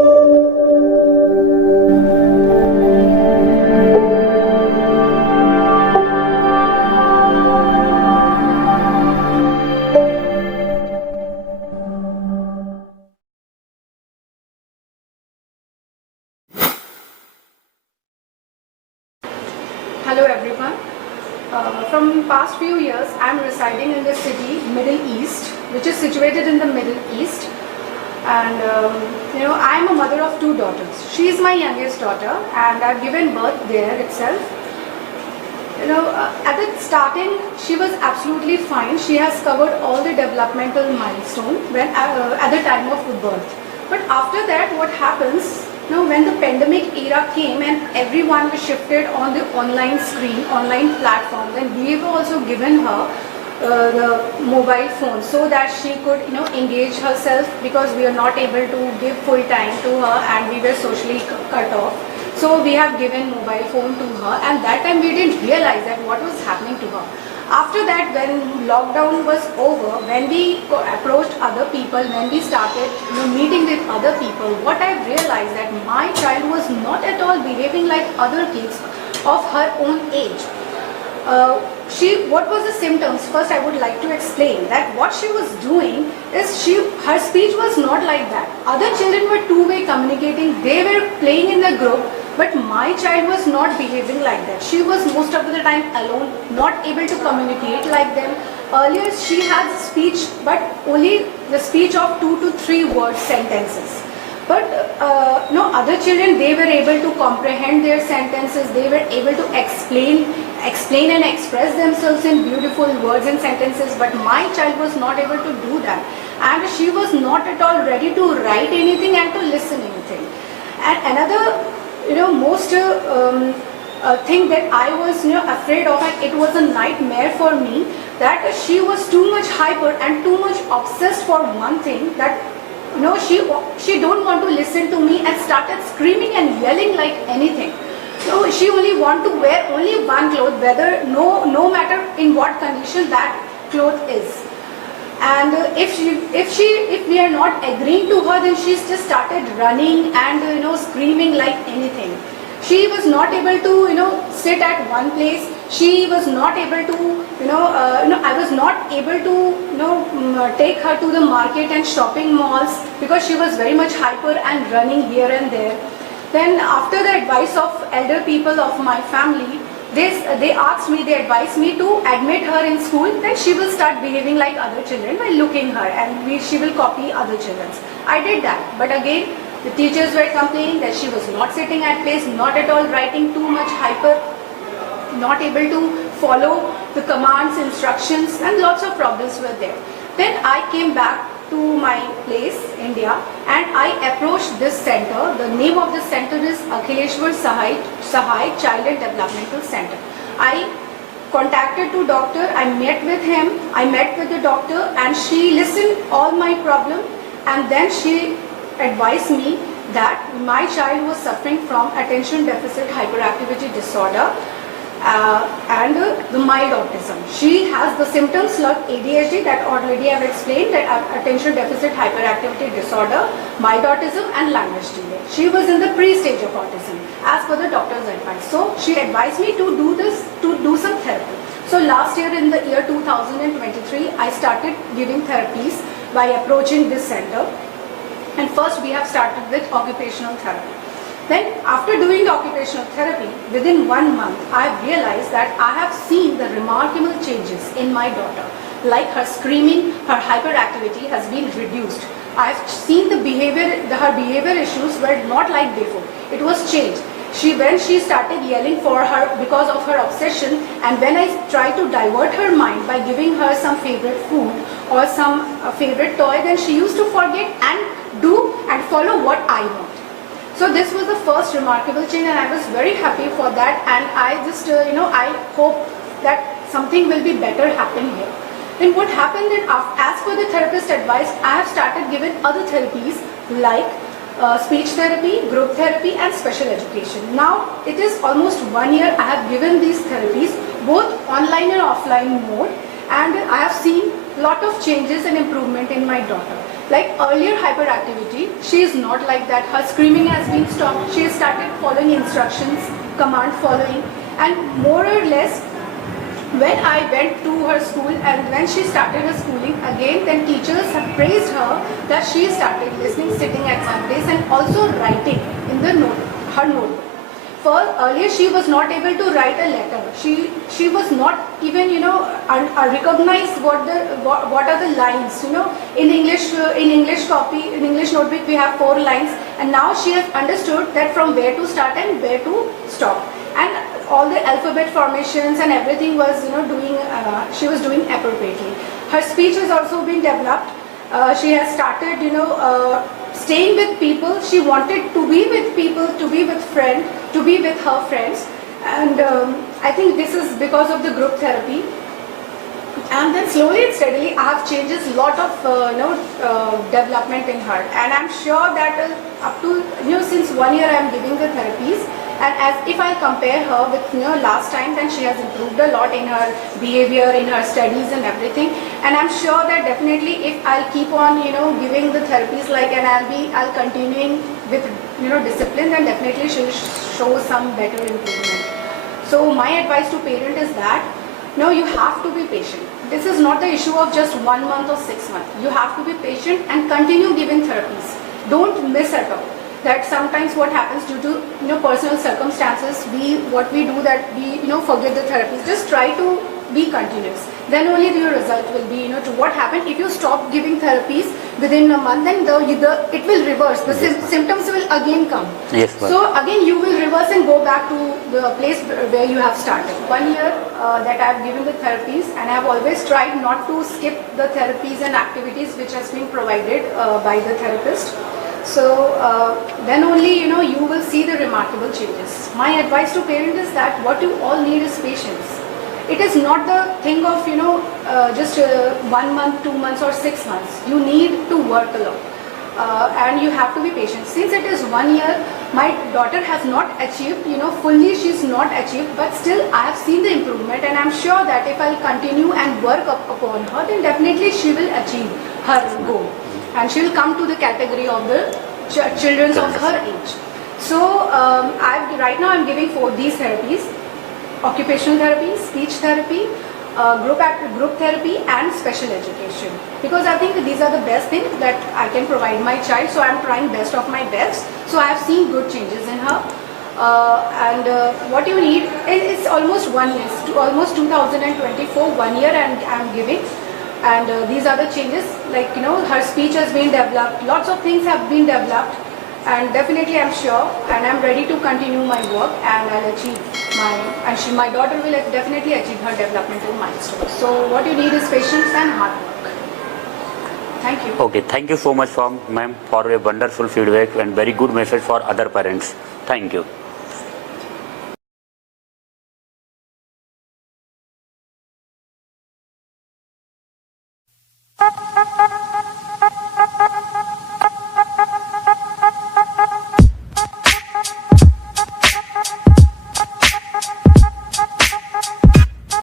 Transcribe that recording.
Hello everyone. From past few years, I am residing in the city Middle East, which is situated in the Middle East, and I am a mother of two daughters. She is my youngest daughter, and I've given birth there itself. At the starting, she was absolutely fine. She has covered all the developmental milestones at the time of the birth. But after that, what happens? When the pandemic era came and everyone was shifted on the online screen, online platform, then we have also given her the mobile phone so that she could engage herself, because we are not able to give full time to her and we were socially cut off. So we have given mobile phone to her, and that time we didn't realize that what was happening to her. After that, when lockdown was over, when we approached other people, when we started meeting with other people, what I realized that my child was not at all behaving like other kids of her own age. What was the symptoms? First, I would like to explain that what she was doing is her speech was not like that. Other children were two-way communicating, they were playing in a group, but my child was not behaving like that. She was most of the time alone, not able to communicate like them. Earlier, she had speech, but only the speech of 2 to 3 word sentences. But other children, they were able to comprehend their sentences, they were able to explain and express themselves in beautiful words and sentences, but my child was not able to do that. And she was not at all ready to write anything and to listen anything. And another, most thing that I was afraid of, and it was a nightmare for me, that she was too much hyper and too much obsessed for one thing, that she don't want to listen to me, and started screaming and yelling like anything. So she only want to wear only one cloth, whether no matter in what condition that cloth is. And if we are not agreeing to her, then she's just started running and screaming like anything. She was not able to sit at one place. She was not able to I was not able to take her to the market and shopping malls, because she was very much hyper and running here and there. Then after the advice of elder people of my family, they advised me to admit her in school, then she will start behaving like other children by looking her, and she will copy other children. I did that, but again, the teachers were complaining that she was not sitting at place, not at all writing, too much hyper, not able to follow the commands, instructions, and lots of problems were there. Then I came back to my place, India, and I approached this center. The name of the center is Akhileshwar Sahai Child and Developmental Center. I contacted to doctor, I met with him, I met with the doctor, and she listened all my problem, and then she advised me that my child was suffering from attention deficit hyperactivity disorder and the mild autism. She has the symptoms like ADHD that already I have explained, that attention deficit hyperactivity disorder, mild autism and language delay. She was in the pre-stage of autism as per the doctor's advice. So she advised me to do some therapy. So last year, in the year 2023, I started giving therapies by approaching this center. And first we have started with occupational therapy. Then after doing the occupational therapy, within 1 month, I have realized that I have seen the remarkable changes in my daughter. Like her screaming, her hyperactivity has been reduced. I have seen her behavior issues were not like before. It was changed. When she started yelling because of her obsession, and when I tried to divert her mind by giving her some favorite food or some favorite toy, then she used to forget and do and follow what I want. So this was the first remarkable change, and I was very happy for that, and I just I hope that something will be better happen here. Then what happened then, as per the therapist advice, I have started giving other therapies like speech therapy, group therapy and special education. Now it is almost 1 year I have given these therapies both online and offline mode, and I have seen lot of changes and improvement in my daughter. Like earlier hyperactivity, she is not like that. Her screaming has been stopped. She has started following instructions, command following, and more or less when I went to her school and when she started her schooling again, then teachers have praised her that she started listening, sitting at one place and also writing in the note, her notebook. For earlier she was not able to write a letter. She was not even recognize what are the lines. In English copy, in English notebook we have 4 lines, and now she has understood that from where to start and where to stop. And all the alphabet formations and everything was she was doing appropriately. Her speech has also been developed. She has started staying with people. She wanted to be with people, to be with her friends, and I think this is because of the group therapy. And then slowly and steadily I have changes lot of development in her, and I'm sure that up to since 1 year I am giving the therapies, and as if I compare her with last time, then she has improved a lot in her behavior, in her studies and everything. And I'm sure that definitely if I'll keep on giving the therapies and I'll continuing with discipline, then definitely she'll show some better improvement. So my advice to parent is that you have to be patient. This is not the issue of just 1 month or 6 months. You have to be patient and continue giving therapies. Don't miss at all. That sometimes what happens due to personal circumstances, what we do that we forget the therapies. Just try to be continuous. Then only your result will be to what happened. If you stop giving therapies within a month, then it will reverse. The symptoms will again come. Yes, so again you will reverse and go back to the place where you have started. 1 year that I have given the therapies, and I have always tried not to skip the therapies and activities which has been provided by the therapist. So then only you will see the remarkable changes. My advice to parents is that what you all need is patience. It is not the thing of just 1 month, 2 months or 6 months. You need to work a lot, and you have to be patient. Since it is 1 year, my daughter has not achieved fully. She's not achieved, but still I have seen the improvement, and I'm sure that if I'll continue and work upon her, then definitely she will achieve her goal, and she will come to the category of the children of her age. So right now I'm giving 4 these therapies: occupational therapy, speech therapy, group therapy, and special education. Because I think these are the best things that I can provide my child. So I'm trying best of my best. So I have seen good changes in her. And what you need is almost 1 year, almost 2024, 1 year, and I'm giving. And these are the changes, her speech has been developed, lots of things have been developed, and definitely I'm sure, and I'm ready to continue my work, and I'll achieve my daughter will definitely achieve her developmental milestone. So what you need is patience and hard work. Thank you. Okay, thank you so much, ma'am, for a wonderful feedback and very good message for other parents. Thank you.